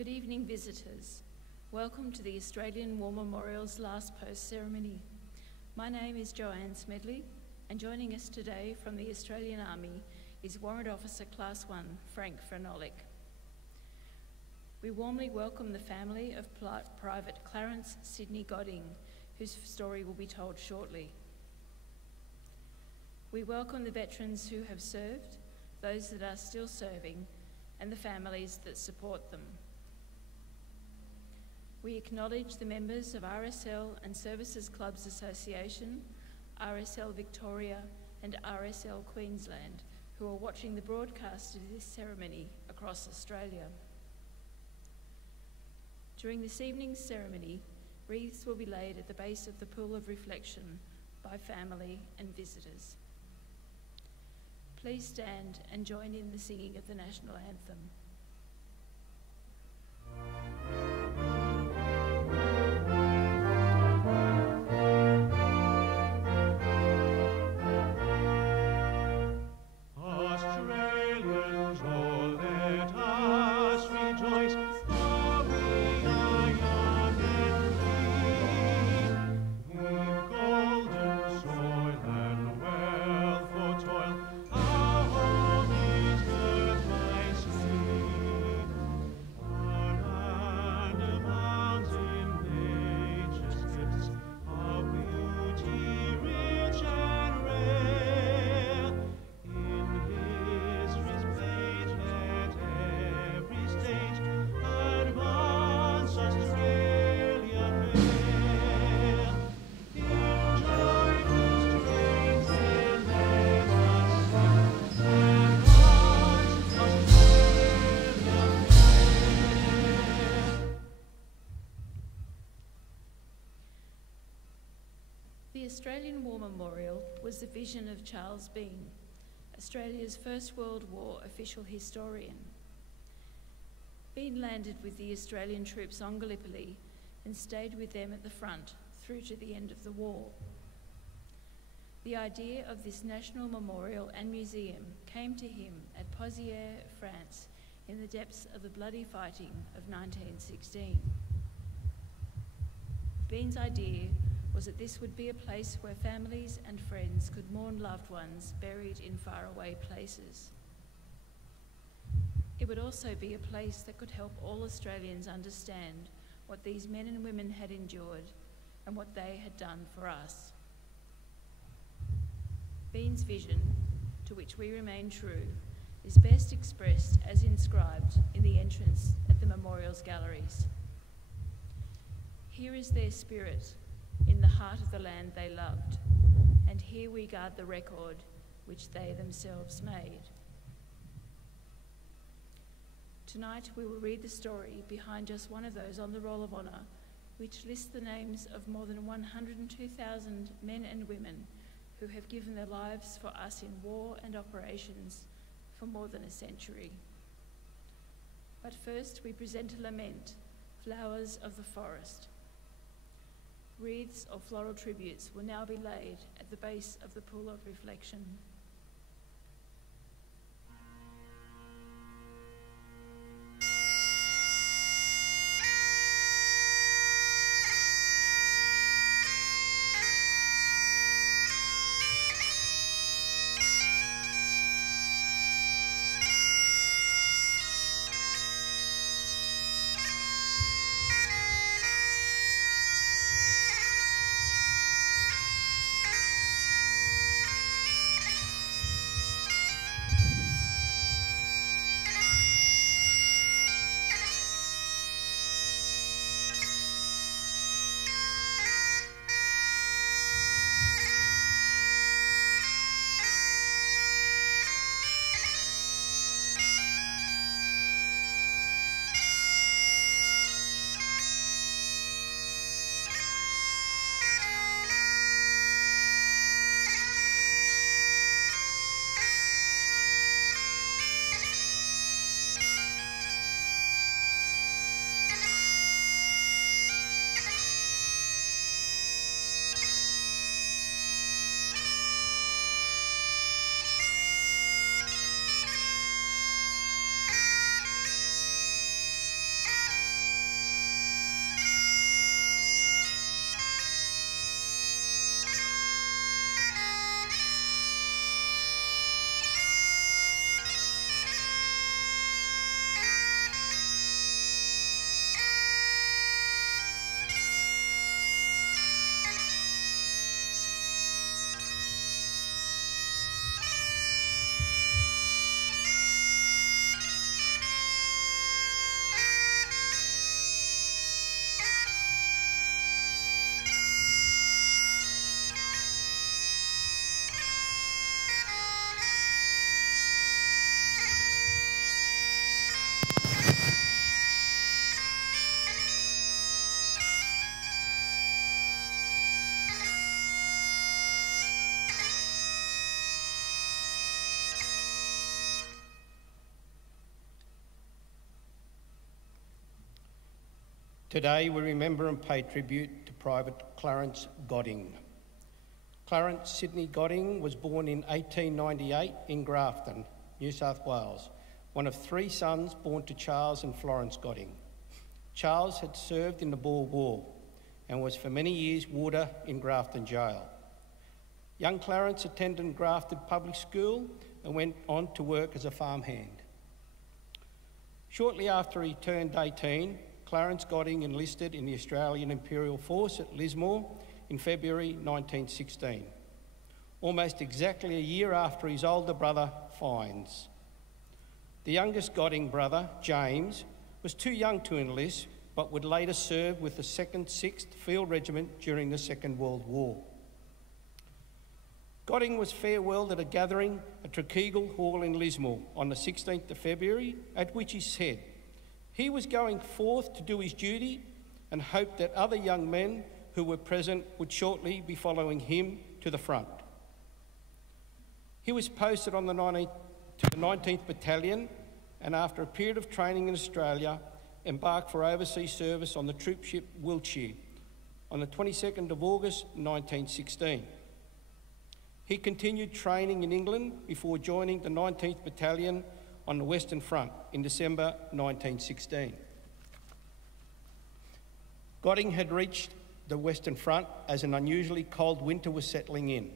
Good evening, visitors. Welcome to the Australian War Memorial's last post ceremony. My name is Joanne Smedley, and joining us today from the Australian Army is Warrant Officer Class 1, Frank Franolik. We warmly welcome the family of Private Clarence Sydney Godding, whose story will be told shortly. We welcome the veterans who have served, those that are still serving, and the families that support them. We acknowledge the members of RSL and Services Clubs Association, RSL Victoria and RSL Queensland, who are watching the broadcast of this ceremony across Australia. During this evening's ceremony, wreaths will be laid at the base of the pool of reflection by family and visitors. Please stand and join in the singing of the national anthem. The Australian War Memorial was the vision of Charles Bean, Australia's First World War official historian. Bean landed with the Australian troops on Gallipoli and stayed with them at the front through to the end of the war. The idea of this national memorial and museum came to him at Pozières, France, in the depths of the bloody fighting of 1916. Bean's idea was that this would be a place where families and friends could mourn loved ones buried in faraway places. It would also be a place that could help all Australians understand what these men and women had endured and what they had done for us. Bean's vision, to which we remain true, is best expressed as inscribed in the entrance at the memorial's galleries. Here is their spirit, in the heart of the land they loved, and here we guard the record which they themselves made. Tonight we will read the story behind just one of those on the Roll of Honour, which lists the names of more than 102,000 men and women who have given their lives for us in war and operations for more than a century. But first we present a lament, Flowers of the Forest. Wreaths of floral tributes will now be laid at the base of the pool of reflection. Today we remember and pay tribute to Private Clarence Godding. Clarence Sydney Godding was born in 1898 in Grafton, New South Wales, one of three sons born to Charles and Florence Godding. Charles had served in the Boer War and was for many years warder in Grafton Jail. Young Clarence attended Grafton Public School and went on to work as a farmhand. Shortly after he turned 18, Clarence Godding enlisted in the Australian Imperial Force at Lismore in February 1916, almost exactly a year after his older brother, Fynes. The youngest Godding brother, James, was too young to enlist, but would later serve with the 2nd 6th Field Regiment during the Second World War. Godding was farewelled at a gathering at Treacle Hall in Lismore on the 16th of February, at which he said he was going forth to do his duty and hoped that other young men who were present would shortly be following him to the front. He was posted on the 19th Battalion, and after a period of training in Australia, embarked for overseas service on the troopship Wiltshire on the 22nd of August 1916. He continued training in England before joining the 19th Battalion on the Western Front in December 1916. Godding had reached the Western Front as an unusually cold winter was settling in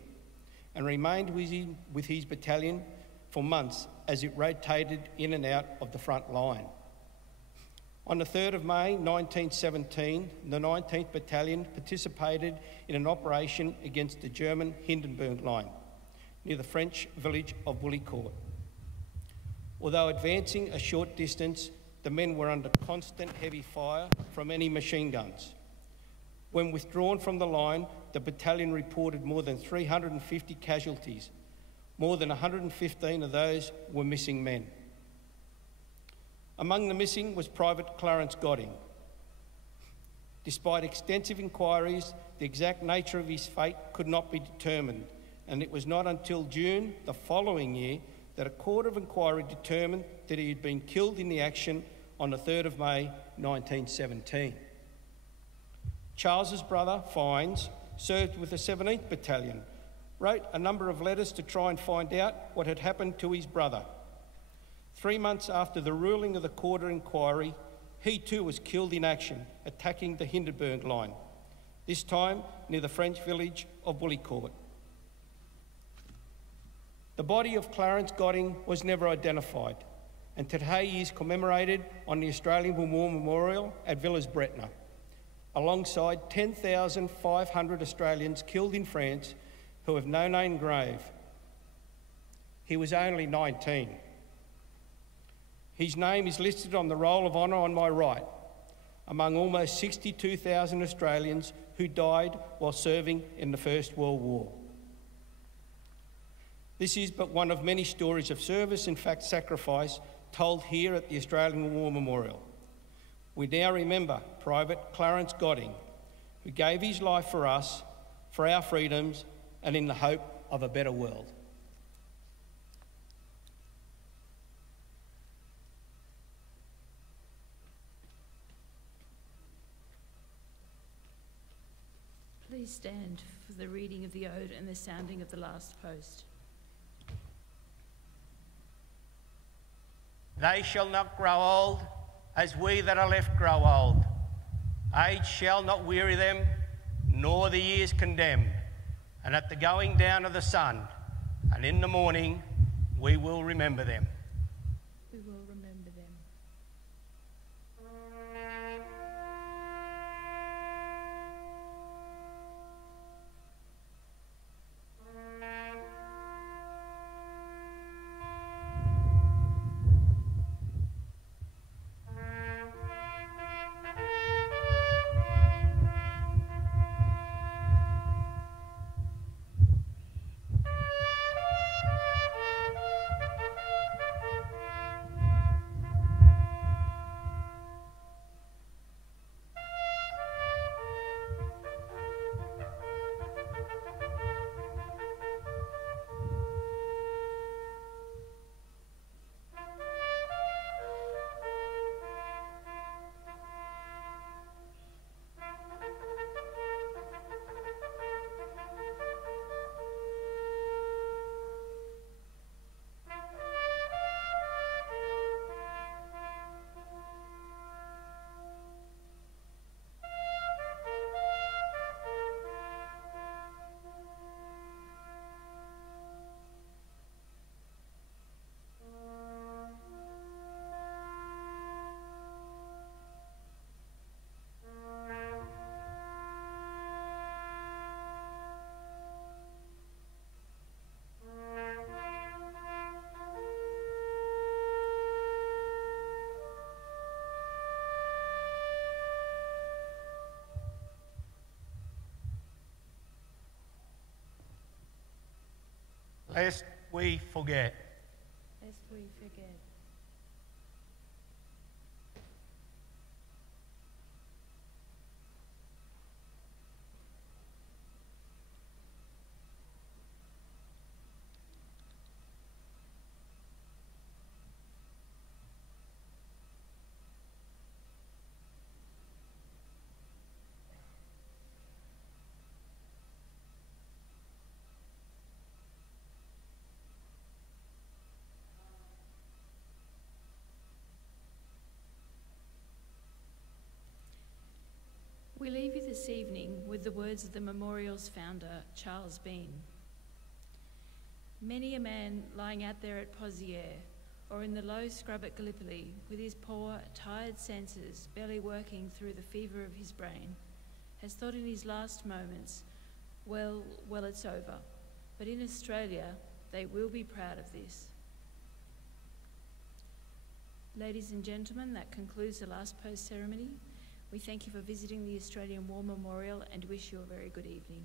and remained with his battalion for months as it rotated in and out of the front line. On the 3rd of May 1917, the 19th Battalion participated in an operation against the German Hindenburg Line near the French village of Bullecourt. Although advancing a short distance, the men were under constant heavy fire from enemy machine guns. When withdrawn from the line, the battalion reported more than 350 casualties. More than 115 of those were missing men. Among the missing was Private Clarence Godding. Despite extensive inquiries, the exact nature of his fate could not be determined, and it was not until June the following year that a court of inquiry determined that he had been killed in the action on the 3rd of May 1917. Charles's brother, Fynes, served with the 17th Battalion, wrote a number of letters to try and find out what had happened to his brother. 3 months after the ruling of the court of inquiry, he too was killed in action, attacking the Hindenburg Line, this time near the French village of Bullecourt. The body of Clarence Godding was never identified, and today he is commemorated on the Australian War Memorial at Villers-Bretonneux, alongside 10,500 Australians killed in France who have no known grave. He was only 19. His name is listed on the Roll of Honour on my right, among almost 62,000 Australians who died while serving in the First World War. This is but one of many stories of service, in fact sacrifice, told here at the Australian War Memorial. We now remember Private Clarence Godding, who gave his life for us, for our freedoms, and in the hope of a better world. Please stand for the reading of the ode and the sounding of the last post. They shall not grow old as we that are left grow old. Age shall not weary them, nor the years condemn. And at the going down of the sun, and in the morning, we will remember them. We will remember them. Lest we forget. Lest we forget. We leave you this evening with the words of the memorial's founder, Charles Bean. Many a man lying out there at Poziere or in the low scrub at Gallipoli with his poor, tired senses barely working through the fever of his brain has thought in his last moments, well, it's over. But in Australia, they will be proud of this. Ladies and gentlemen, that concludes the last post ceremony. We thank you for visiting the Australian War Memorial and wish you a very good evening.